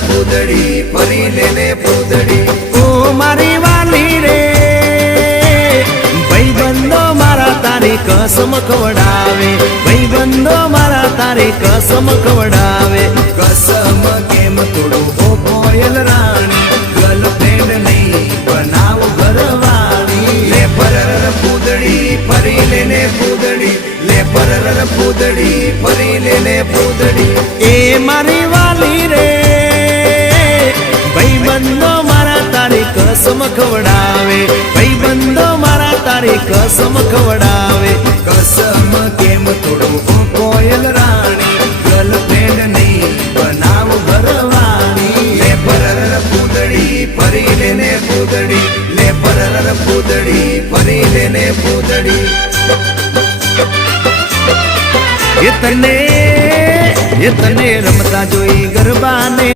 પૂતળી ફરી લેને પૂતળી ઓ મારી વાલી રે ભાઈબંધો મારા તારી કસમ ખવડાવે ભાઈબંધો મારા તારી કસમ ખવડાવે કસમ કેમ તોડું ઓ કોયલ રાણી ગર્લફ્રેન્ડ નહીં બનાવ ઘરવાળી લે પરર પૂતળી ફરી લેને પૂતળી લે પરર પૂતળી ફરી લેને પૂતળી એ મારી વાલી રે ભાઈબંધો મારા તારી કસમ ખવડાવે ભાઈબંધો મારા તારી કસમ ખવડાવે કસમ કેમ તોડું ઓ કોયલ રાણી ગર્લફ્રેન્ડ નહીં બનાવ ઘરવાળી લે પરર પૂતળી ફરી લેને પૂતળી લે પરર પૂતળી ફરી લેને પૂતળી એ તને રમતા જોઈ ગરબાને